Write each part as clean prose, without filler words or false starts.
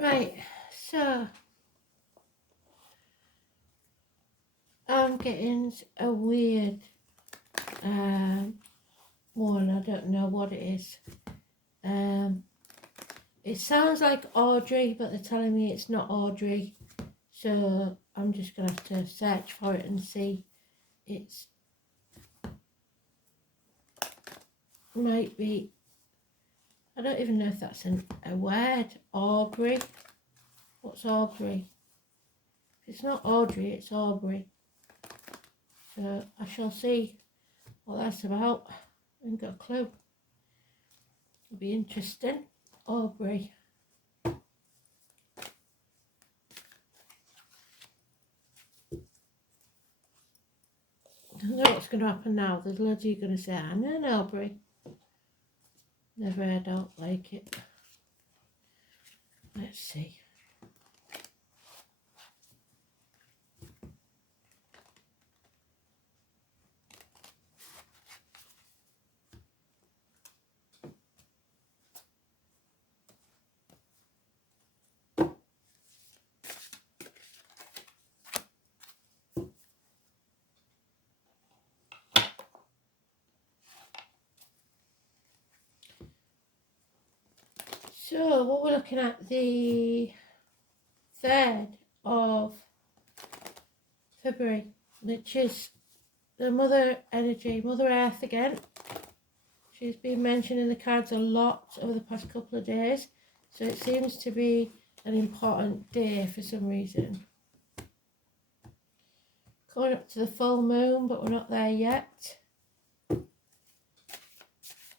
Right, so I'm getting a weird one. I don't know what it is. It sounds like Audrey, but they're telling me it's not Audrey. So I'm just going to have to search for it and see. It's might be, I don't even know if that's a word. Aubrey. What's Aubrey? If it's not Audrey, it's Aubrey. So I shall see what that's about. I haven't got a clue. It'll be interesting. Aubrey. I don't know what's going to happen now. There's loads of you going to say, I know an Aubrey. Never heard out like it. Let's see. So what we're looking at, the 3rd of February, which is the Mother Energy, Mother Earth again. She's been mentioned in the cards a lot over the past couple of days, so it seems to be an important day for some reason. Going up to the full moon, but we're not there yet.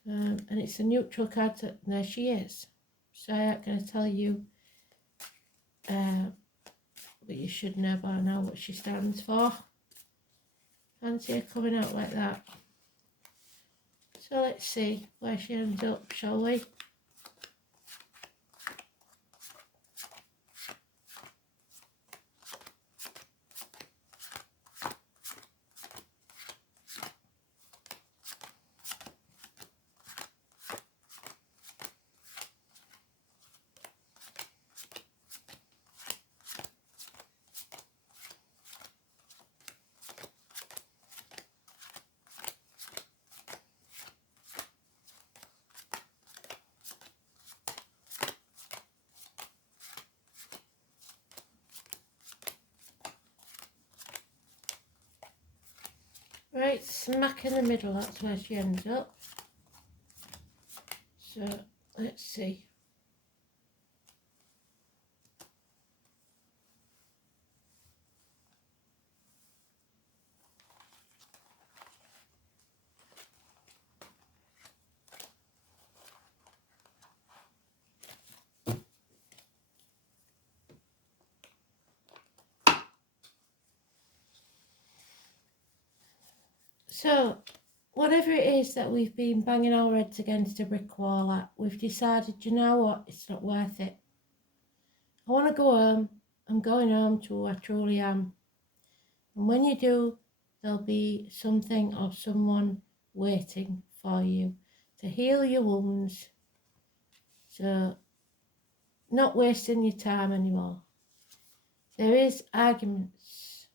And it's a neutral card, so there she is. So I'm going to tell you what you should know by now, what she stands for. Fancy her coming out like that. So let's see where she ends up, shall we? Right, smack in the middle, that's where she ends up. So, let's see. So, whatever it is that we've been banging our heads against a brick wall at, we've decided, you know what, it's not worth it. I want to go home. I'm going home to who I truly am. And when you do, there'll be something or someone waiting for you to heal your wounds. So, not wasting your time anymore. There is arguments.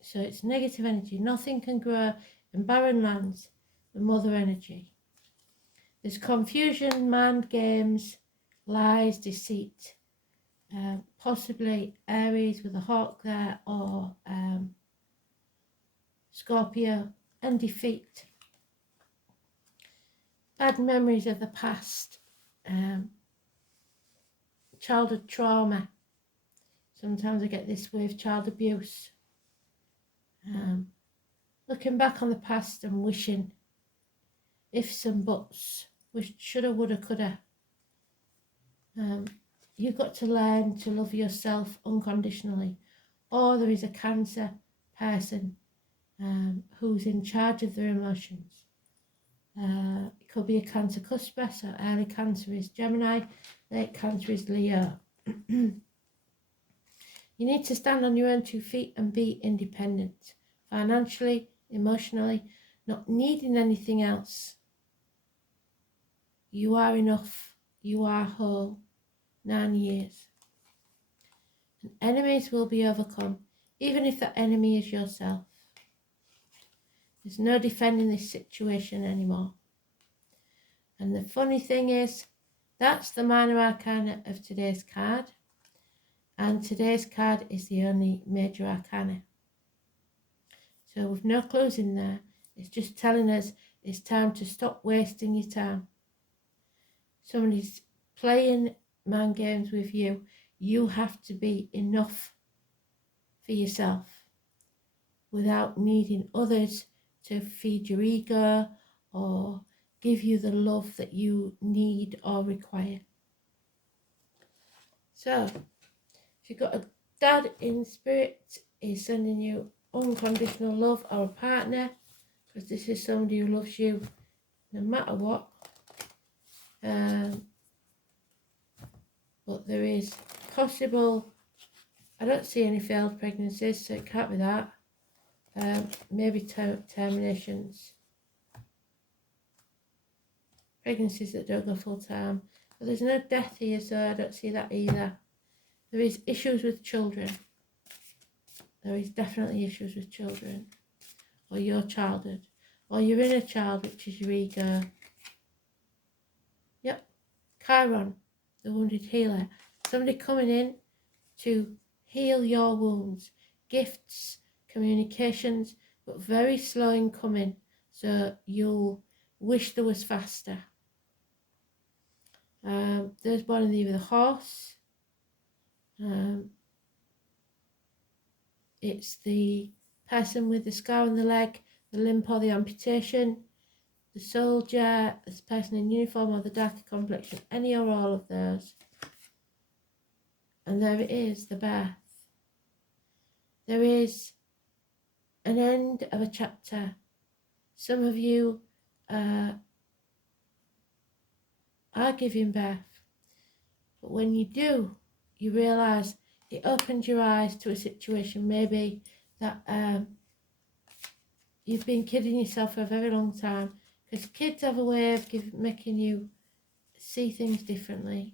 So it's negative energy. Nothing can grow in barren lands, the mother energy. There's confusion, mind games, lies, deceit. Possibly Aries with a hawk there, or Scorpio, and defeat. Bad memories of the past. Childhood trauma. Sometimes I get this with child abuse. Looking back on the past and wishing ifs and buts, wish shoulda, woulda, coulda. You've got to learn to love yourself unconditionally. Or there is a Cancer person who's in charge of their emotions. It could be a Cancer cusper, so early Cancer is Gemini, late Cancer is Leo. You need to stand on your own 2 feet and be independent, financially, emotionally, not needing anything else. You are enough. You are whole. 9 years. And enemies will be overcome, even if that enemy is yourself. There's no defending this situation anymore. And the funny thing is, that's the minor arcana of today's card. And today's card is the only major arcana. So with no clues in there, it's just telling us it's time to stop wasting your time. Somebody's playing mind games with you. You have to be enough for yourself without needing others to feed your ego or give you the love that you need or require. So, if you've got a dad in spirit, he's sending you unconditional love, or a partner, because this is somebody who loves you no matter what. But there is possible, I don't see any failed pregnancies, so it can't be that. Maybe terminations. Pregnancies that don't go full time. But there's no death here, so I don't see that either. There is issues with children. There is definitely issues with children. Or your childhood. Or your inner child, which is your ego. Yep. Chiron, the wounded healer. Somebody coming in to heal your wounds. Gifts, communications, but very slow in coming. So you'll wish there was faster. There's one in the with a horse. It's the person with the scar on the leg, the limp or the amputation, the soldier, this person in uniform or the darker complexion, any or all of those. And there it is, the birth. There is an end of a chapter. Some of you are giving birth, but when you do, you realise it opens your eyes to a situation maybe that you've been kidding yourself for a very long time, because kids have a way of making you see things differently.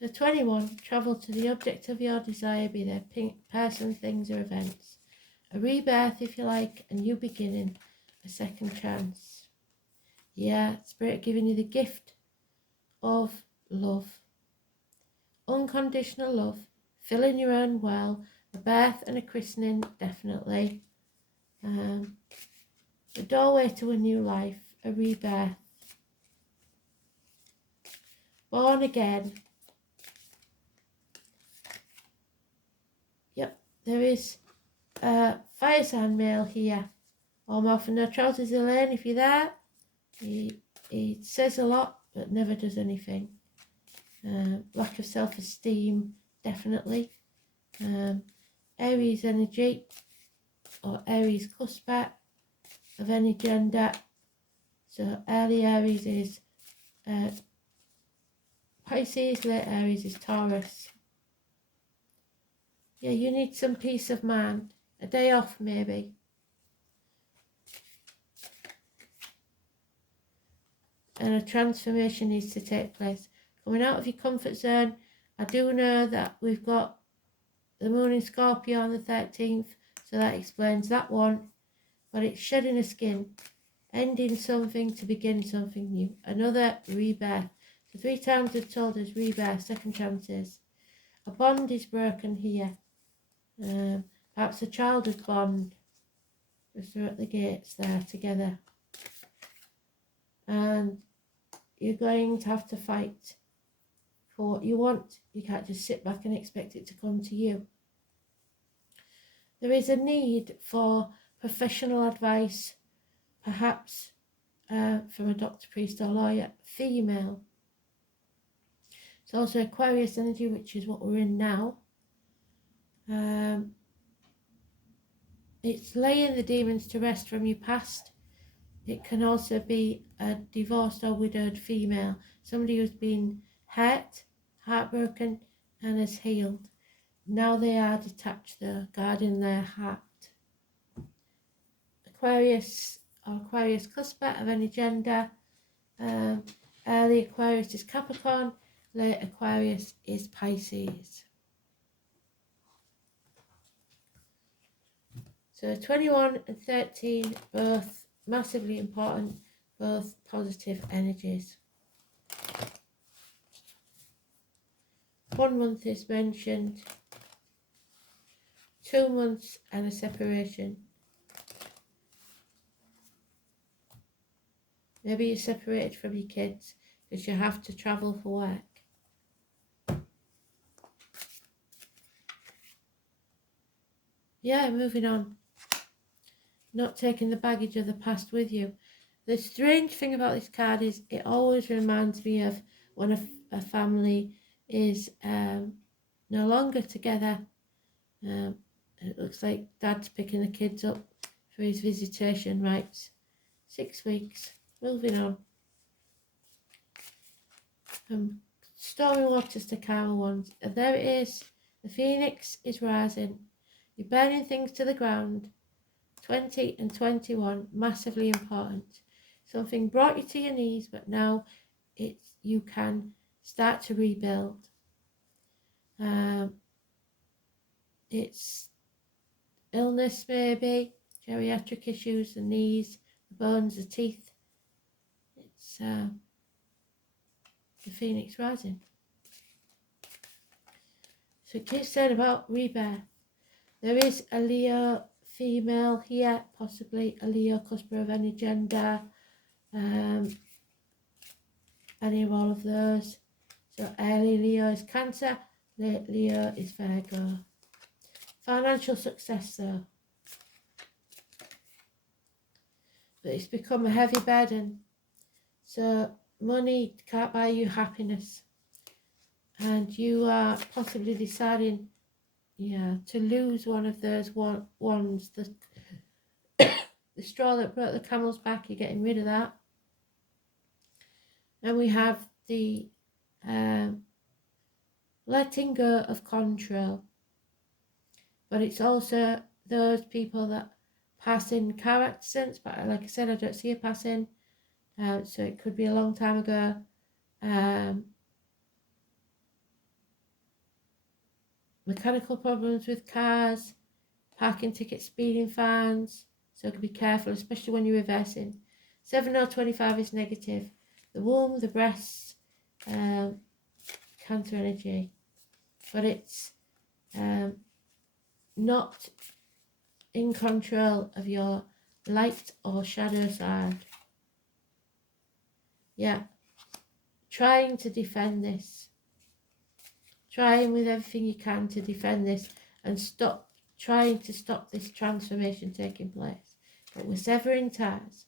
The 21, travel to the object of your desire, be there person, things or events. A rebirth, if you like, a new beginning, a second chance. Yeah, Spirit giving you the gift of love. Unconditional love, filling your own well, a birth and a christening, definitely. The doorway to a new life, a rebirth. Born again. Yep, there is a fire sign male here. Or male for no trousers, Elaine, if you're there. He says a lot, but never does anything. Lack of self-esteem, definitely. Aries energy, or Aries cuspet of any gender. So early Aries is Pisces, late Aries is Taurus. Yeah, you need some peace of mind. A day off, maybe. And a transformation needs to take place. Coming out of your comfort zone. I do know that we've got the moon in Scorpio on the 13th, so that explains that one. But it's shedding a skin, ending something to begin something new. Another rebirth. So 3 times they've told us rebirth, second chances. A bond is broken here. Perhaps a childhood bond. Just they're at the gates there together. And you're going to have to fight for what you want. You can't just sit back and expect it to come to you. There is a need for professional advice, perhaps from a doctor, priest or lawyer, female. It's also Aquarius energy, which is what we're in now. It's laying the demons to rest from your past. It can also be a divorced or widowed female, somebody who's been hurt, heartbroken, and has healed. Now they are detached, though, guarding their heart. Aquarius or Aquarius cuspet of any gender. Early Aquarius is Capricorn, late Aquarius is Pisces. So 21 and 13, both massively important, both positive energies. 1 month is mentioned, 2 months and a separation. Maybe you're separated from your kids because you have to travel for work. Yeah, moving on. Not taking the baggage of the past with you. The strange thing about this card is it always reminds me of when a family is no longer together. It looks like Dad's picking the kids up for his visitation rights. 6 weeks. Moving on. From stormy waters to calmer ones. And there it is. The phoenix is rising. You're burning things to the ground. 20 and 21, massively important. Something brought you to your knees, but now you can start to rebuild. It's illness maybe, geriatric issues, the knees, the bones, the teeth. It's the phoenix rising. So it keeps saying about rebirth. There is a Leo female here, possibly a Leo cusper of any gender, any of all of those. So early Leo is Cancer, late Leo is Virgo. Financial success though. But it's become a heavy burden. So money can't buy you happiness. And you are possibly deciding, to lose one of those ones. The straw that broke the camel's back, you're getting rid of that. And we have the letting go of control. But it's also those people that pass in car accidents, but like I said, I don't see a passing. So it could be a long time ago. Mechanical problems with cars, parking tickets, speeding fines. So be careful, especially when you're reversing. 7 or 25 is negative. The womb, the breasts, Cancer energy. But it's not in control of your light or shadow side. Yeah. Trying to defend this. Trying with everything you can to defend this and trying to stop this transformation taking place. But we're severing ties.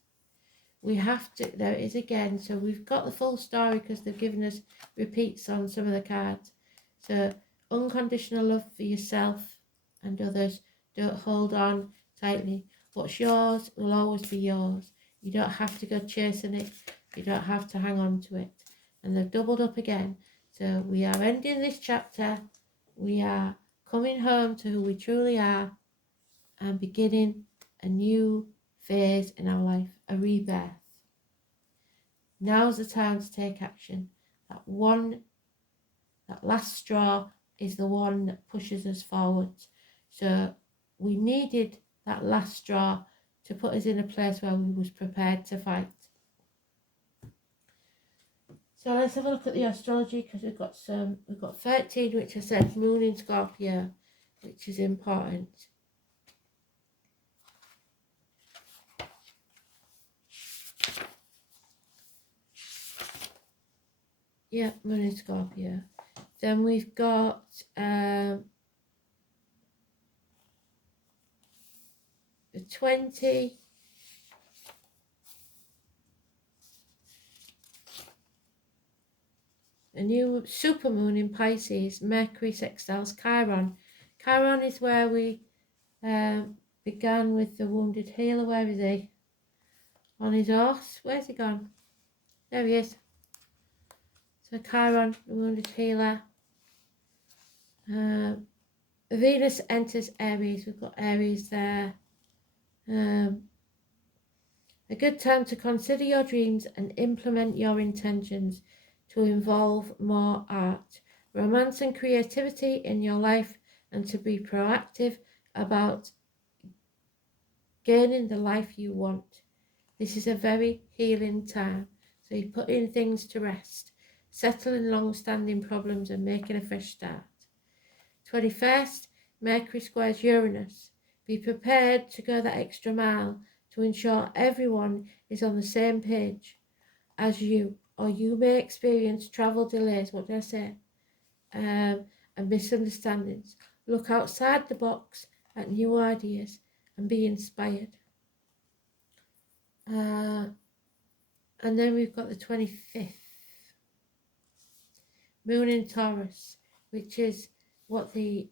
We have to, there it is again. So we've got the full story because they've given us repeats on some of the cards. So unconditional love for yourself and others. Don't hold on tightly. What's yours will always be yours. You don't have to go chasing it. You don't have to hang on to it. And they've doubled up again. So we are ending this chapter. We are coming home to who we truly are and beginning a new phase in our life, a rebirth. Now's the time to take action. That last straw is the one that pushes us forward. So we needed that last straw to put us in a place where we was prepared to fight. So let's have a look at the astrology because we've got 13, which I said moon in Scorpio, which is important. Yeah, moon in Scorpio. Then we've got the 20. A new supermoon in Pisces, Mercury sextiles Chiron. Chiron is where we began with the wounded healer. Where is he? On his horse. Where's he gone? There he is. So Chiron, the wounded healer. Venus enters Aries. We've got Aries there. A good time to consider your dreams and implement your intentions to involve more art, romance and creativity in your life and to be proactive about gaining the life you want. This is a very healing time, so you're putting things to rest, settling long-standing problems and making a fresh start. 21st, Mercury squares Uranus. Be prepared to go that extra mile to ensure everyone is on the same page as you, or you may experience travel delays, what did I say, and misunderstandings. Look outside the box at new ideas and be inspired. And then we've got the 25th, Moon in Taurus, which is what the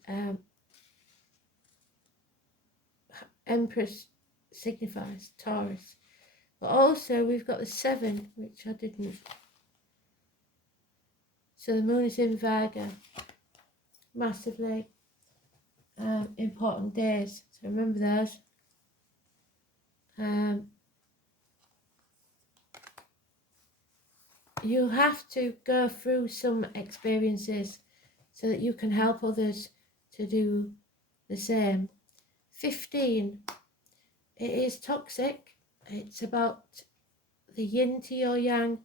Empress signifies, Taurus. But also we've got the 7, which I didn't. So the moon is in Virgo. Massively important days. So remember those. You have to go through some experiences so that you can help others to do the same. 15. It is toxic. It's about the yin to your yang,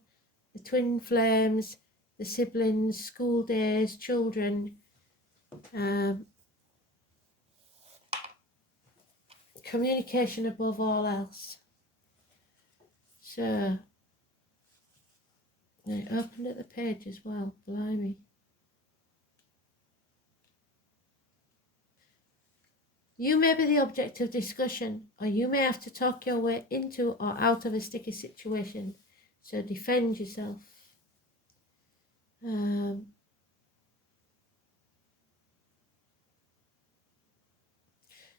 the twin flames, the siblings, school days, children, communication above all else. So, I opened at the page as well, blimey. You may be the object of discussion, or you may have to talk your way into or out of a sticky situation, so defend yourself.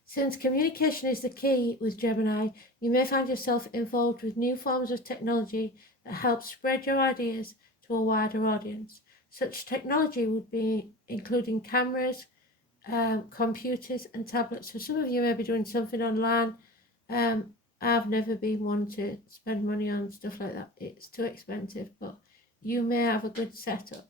Since communication is the key with Gemini, you may find yourself involved with new forms of technology that help spread your ideas to a wider audience. Such technology would be including cameras, computers and tablets. So some of you may be doing something online. I've never been one to spend money on stuff like that. It's too expensive, but you may have a good setup.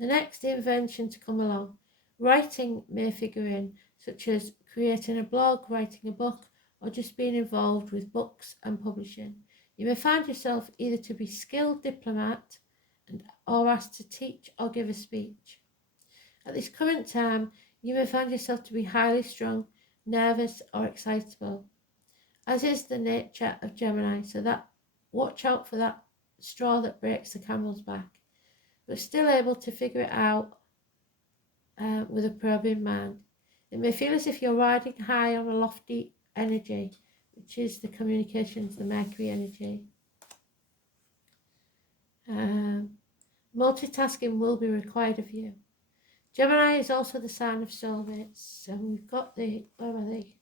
The next invention to come along, writing may figure in, such as creating a blog, writing a book, or just being involved with books and publishing. You may find yourself either to be skilled diplomat or asked to teach or give a speech. At this current time, you may find yourself to be highly strung, nervous, or excitable, as is the nature of Gemini, so that watch out for that straw that breaks the camel's back, but still able to figure it out with a probing mind. It may feel as if you're riding high on a lofty energy, which is the communications, the Mercury energy. Multitasking will be required of you. Gemini is also the sign of soulmates, and we've got the, where are they?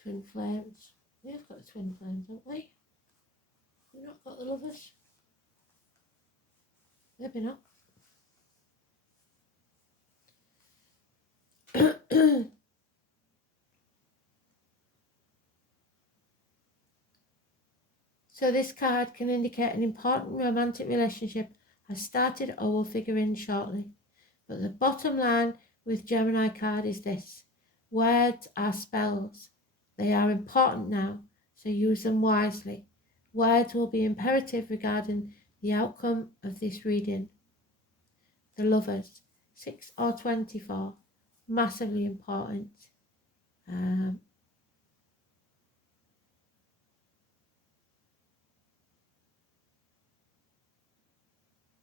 Twin flames. We've got the twin flames, haven't we? We've not got the lovers. Maybe not. So this card can indicate an important romantic relationship has started or will figure in shortly. But the bottom line with Gemini card is this: words are spells. They are important now, so use them wisely. Words will be imperative regarding the outcome of this reading. The lovers, 6 or 24, massively important.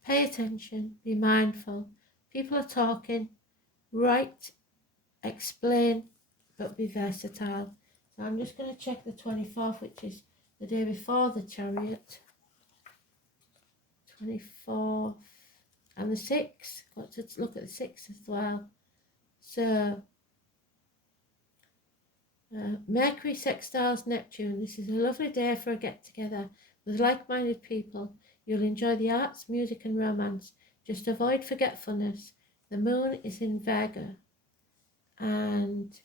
Pay attention, be mindful. People are talking, write, explain, but be versatile. So I'm just going to check the 24th, which is the day before the Chariot. 24th and the 6th. Got to look at the 6th as well. So Mercury sextiles Neptune. This is a lovely day for a get-together with like-minded people. You'll enjoy the arts, music and romance. Just avoid forgetfulness. The moon is in Virgo. And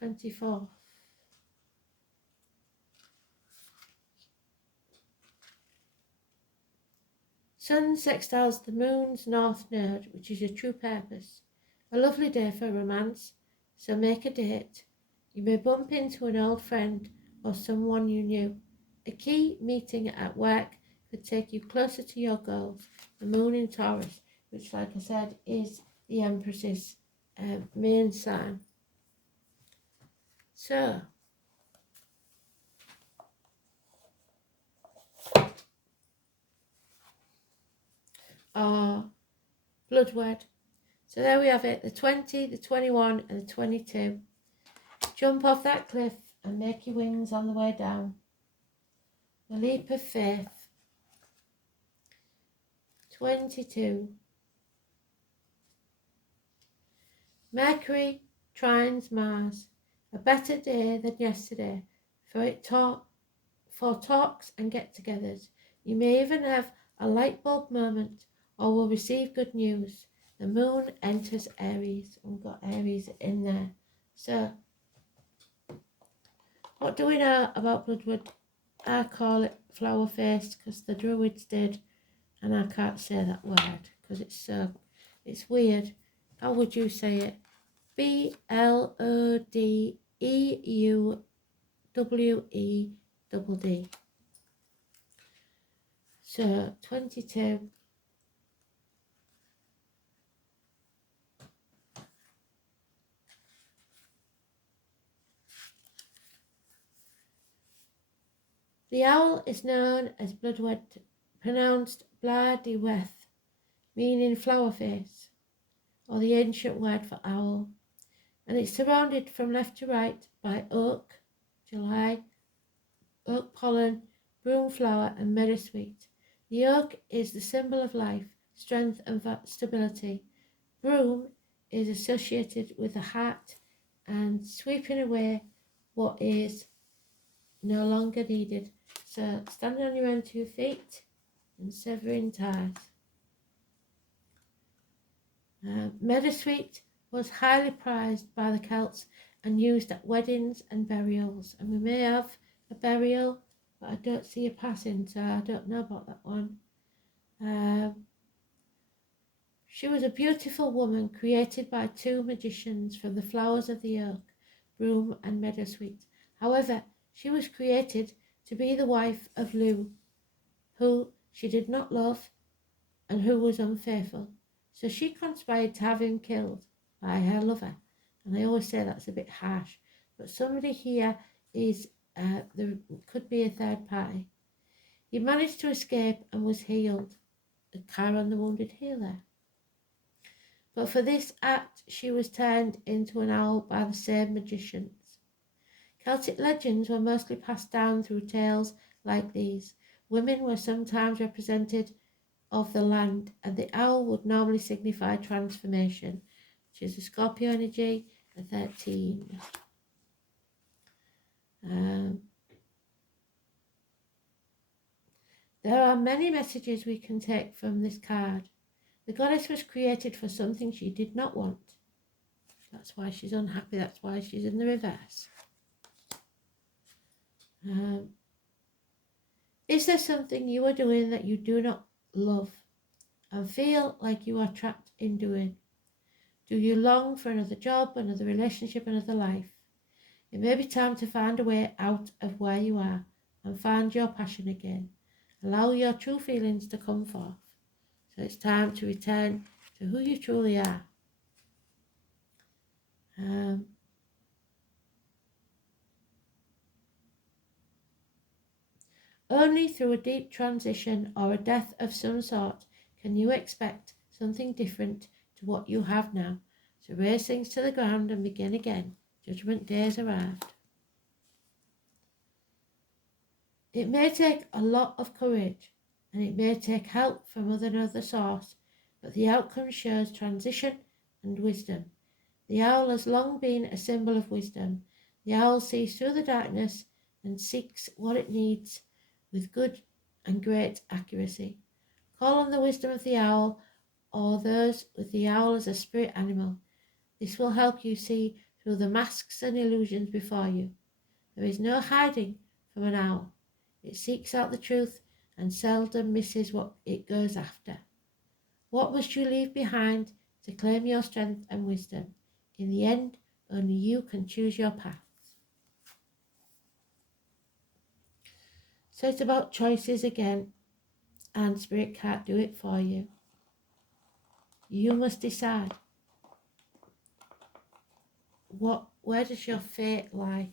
24th. Sun sextiles the moon's north node, which is your true purpose. A lovely day for romance, so make a date. You may bump into an old friend or someone you knew. A key meeting at work could take you closer to your goals. The moon in Taurus, which, like I said, is the Empress's main sign. So, our blood word. So there we have it, the 20, the 21 and the 22. Jump off that cliff and make your wings on the way down. The leap of faith. 22. Mercury trines Mars. A better day than yesterday for talks and get-togethers. You may even have a light bulb moment or will receive good news. The moon enters Aries. We've got Aries in there. So, what do we know about Bloodwood? I call it flower face because the Druids did, and I can't say that word because it's weird. How would you say it? BLODEUWEDD. So 22. The owl is known as Bloodwood, pronounced Bladyweth, meaning flower face, or the ancient word for owl, and it's surrounded from left to right by oak, July, oak pollen, broom flower and meadowsweet. The oak is the symbol of life, strength and stability. Broom is associated with the heart and sweeping away what is no longer needed. So standing on your own 2 feet and severing ties. Meadowsweet was highly prized by the Celts and used at weddings and burials. And we may have a burial, but I don't see a passing, so I don't know about that one. She was a beautiful woman created by 2 magicians from the flowers of the oak, broom and meadowsweet. However, she was created to be the wife of Lu, who she did not love and who was unfaithful. So she conspired to have him killed by her lover. And I always say that's a bit harsh, but somebody here is, there could be a third party. He managed to escape and was healed. Chiron the wounded healer. But for this act, she was turned into an owl by the same magicians. Celtic legends were mostly passed down through tales like these. Women were sometimes represented of the land, and the owl would normally signify transformation, which is a Scorpio energy, a 13. There are many messages we can take from this card. The goddess was created for something she did not want. That's why she's unhappy. That's why she's in the reverse. Is there something you are doing that you do not love and feel like you are trapped in doing? Do you long for another job, another relationship, another life? It may be time to find a way out of where you are and find your passion again. Allow your true feelings to come forth. So it's time to return to who you truly are. Only through a deep transition or a death of some sort can you expect something different to what you have now. So raise things to the ground and begin again. Judgment Day has arrived. It may take a lot of courage and it may take help from another source, but the outcome shows transition and wisdom. The owl has long been a symbol of wisdom. The owl sees through the darkness and seeks what it needs with good and great accuracy. Call on the wisdom of the owl or those with the owl as a spirit animal. This will help you see through the masks and illusions before you. There is no hiding from an owl. It seeks out the truth and seldom misses what it goes after. What must you leave behind to claim your strength and wisdom? In the end, only you can choose your path. So it's about choices again, and Spirit can't do it for you. You must decide where does your fate lie?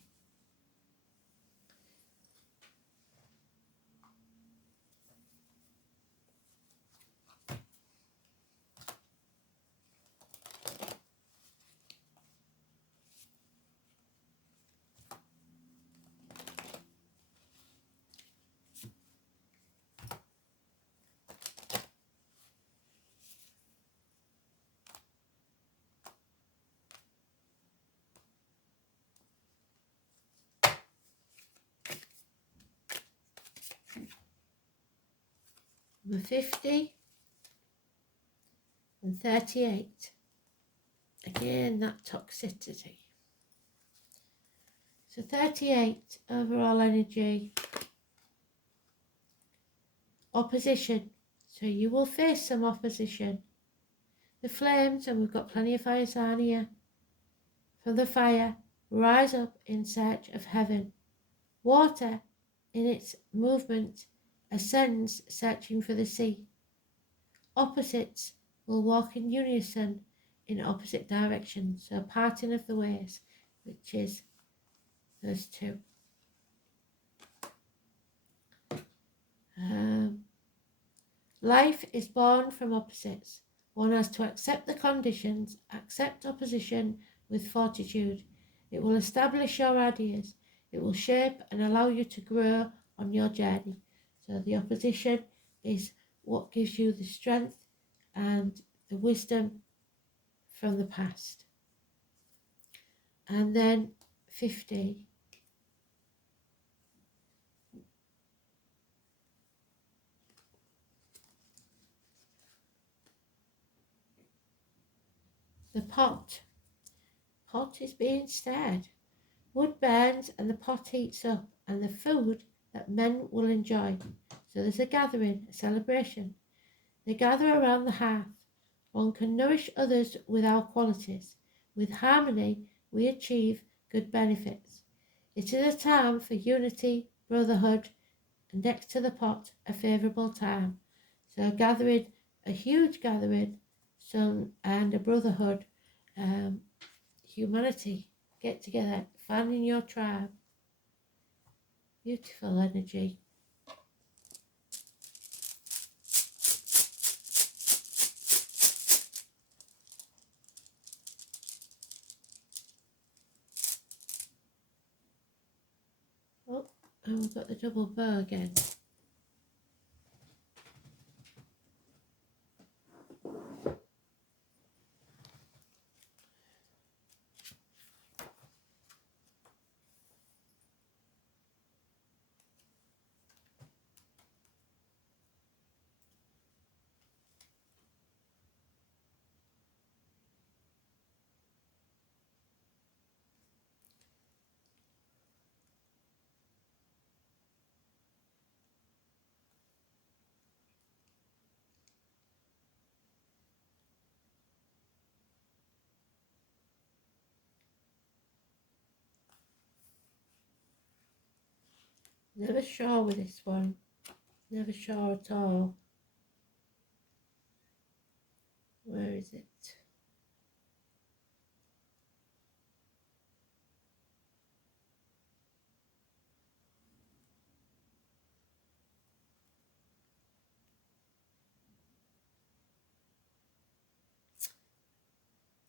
Number 50 and 38. Again, that toxicity. So 38, overall energy, opposition. So you will face some opposition. The flames, and we've got plenty of fire sign here. From the fire, rise up in search of heaven. Water, in its movement, ascends searching for the sea. Opposites will walk in unison in opposite directions, so parting of the ways, which is verse 2. Life is born from opposites. One has to accept the conditions, accept opposition with fortitude. It will establish your ideas. It will shape and allow you to grow on your journey. So the opposition is what gives you the strength and the wisdom from the past. And then 50. The pot. Pot is being stirred. Wood burns and the pot heats up, and the food that men will enjoy. So there's a gathering, a celebration. They gather around the hearth. One can nourish others with our qualities. With harmony, we achieve good benefits. It is a time for unity, brotherhood, and next to the pot, a favourable time. So a gathering, a huge gathering, and a brotherhood, humanity, get together, finding your tribe. Beautiful energy. Oh, and we've got the double bow again. Never sure with this one. Never sure at all. Where is it?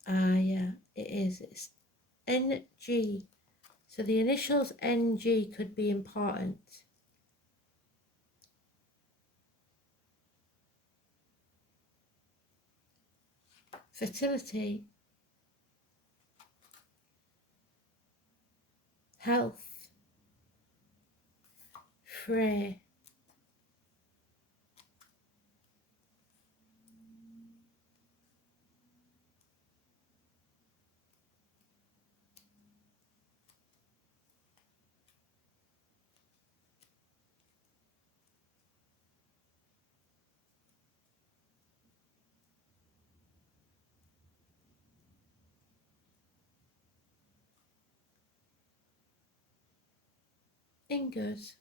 Yeah, it is. It's NG. So the initials NG could be important. Fertility, health, free, fingers,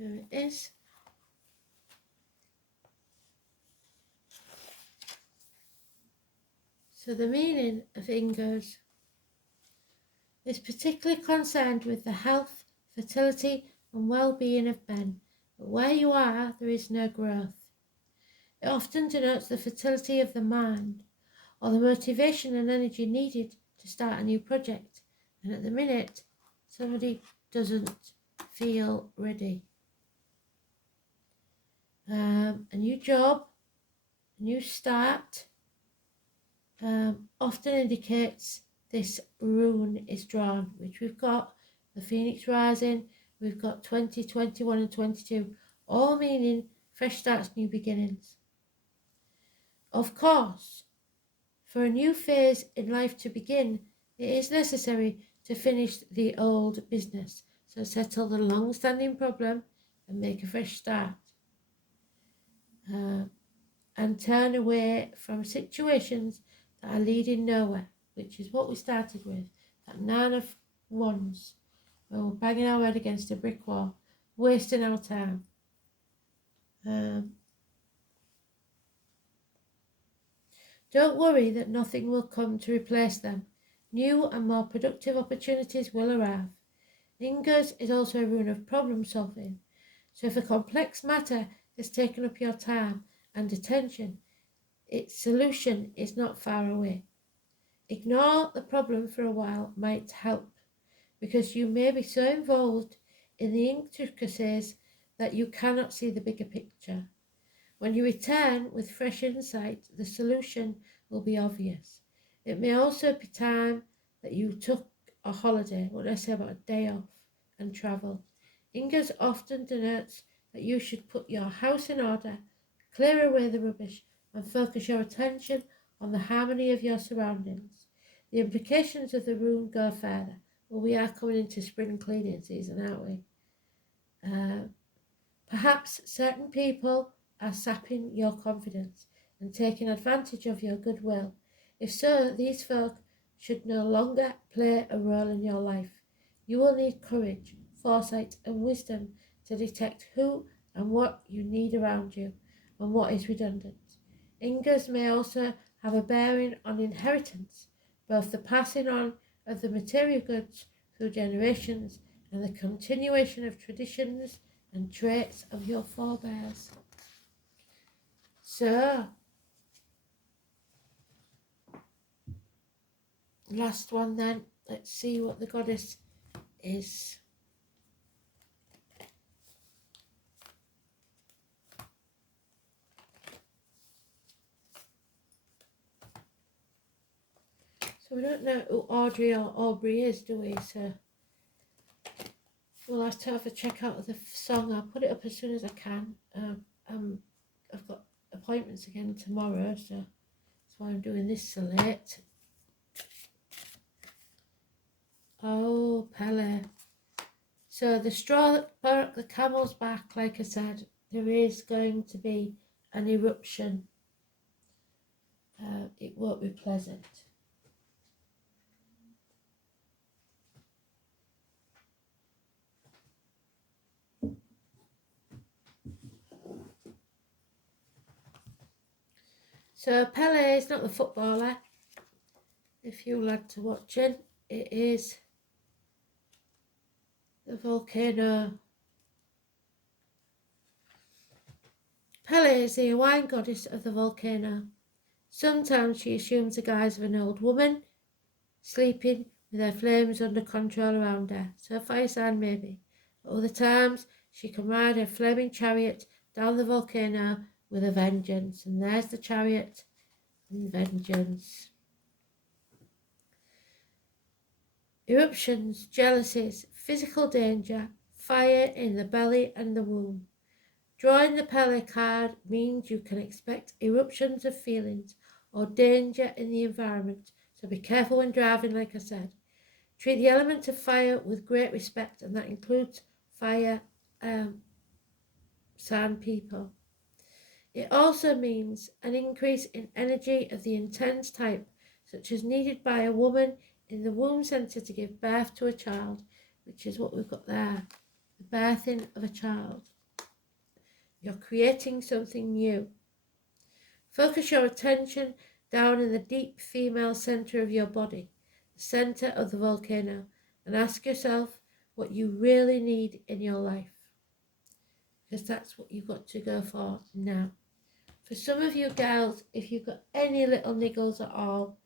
Here it is. So the meaning of Ingos is particularly concerned with the health, fertility and well-being of men, but where you are, there is no growth. It often denotes the fertility of the mind, or the motivation and energy needed to start a new project, and at the minute, somebody doesn't feel ready. A new job, a new start, often indicates this rune is drawn, which we've got the Phoenix rising, we've got 20, 21 and 22, all meaning fresh starts, new beginnings. Of course, for a new phase in life to begin, it is necessary to finish the old business, so settle the long-standing problem and make a fresh start. And turn away from situations that are leading nowhere, which is what we started with, that 9 of Wands, where we're banging our head against a brick wall, wasting our time. Don't worry that nothing will come to replace them. New and more productive opportunities will arrive. Ingos is also a rune of problem solving, so if a complex matter has taken up your time and attention, its solution is not far away. Ignore the problem for a while might help, because you may be so involved in the intricacies that you cannot see the bigger picture. When you return with fresh insight, the solution will be obvious. It may also be time that you took a holiday, what did I say about a day off, and travel. Ingos often denotes that you should put your house in order, clear away the rubbish, and focus your attention on the harmony of your surroundings. The implications of the rune go further. Well, we are coming into spring cleaning season, aren't we? Perhaps certain people are sapping your confidence and taking advantage of your goodwill. If so, these folk should no longer play a role in your life. You will need courage, foresight and wisdom to detect who and what you need around you and what is redundant. Ingos may also have a bearing on inheritance, both the passing on of the material goods through generations and the continuation of traditions and traits of your forebears. So, last one then, let's see what the goddess is. So we don't know who Audrey or Aubrey is, do we? So we'll have to have a check out of the song. I'll put it up as soon as I can. I've got appointments again tomorrow, so that's why I'm doing this so late. Oh, Pele. So the straw that broke the camel's back, like I said, there is going to be an eruption. It won't be pleasant. So Pele is not the footballer, if you like to watch it. It is the volcano. Pele is the Hawaiian goddess of the volcano. Sometimes she assumes the guise of an old woman, sleeping with her flames under control around her, so a fire sign maybe. But other times she can ride her flaming chariot down the volcano with a vengeance, and there's the chariot and vengeance. Eruptions, jealousies, physical danger, fire in the belly and the womb. Drawing the Pele card means you can expect eruptions of feelings or danger in the environment, so be careful when driving, like I said. Treat the element of fire with great respect, and that includes fire sign people. It also means an increase in energy of the intense type, such as needed by a woman in the womb centre to give birth to a child, which is what we've got there, the birthing of a child. You're creating something new. Focus your attention down in the deep female center of your body, the center of the volcano, and ask yourself what you really need in your life. Because that's what you've got to go for now. For some of you girls, if you've got any little niggles at all,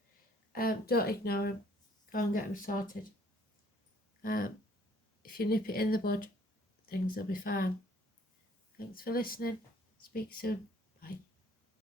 don't ignore them. Go and get them sorted. If you nip it in the bud, things will be fine. Thanks for listening. Speak soon.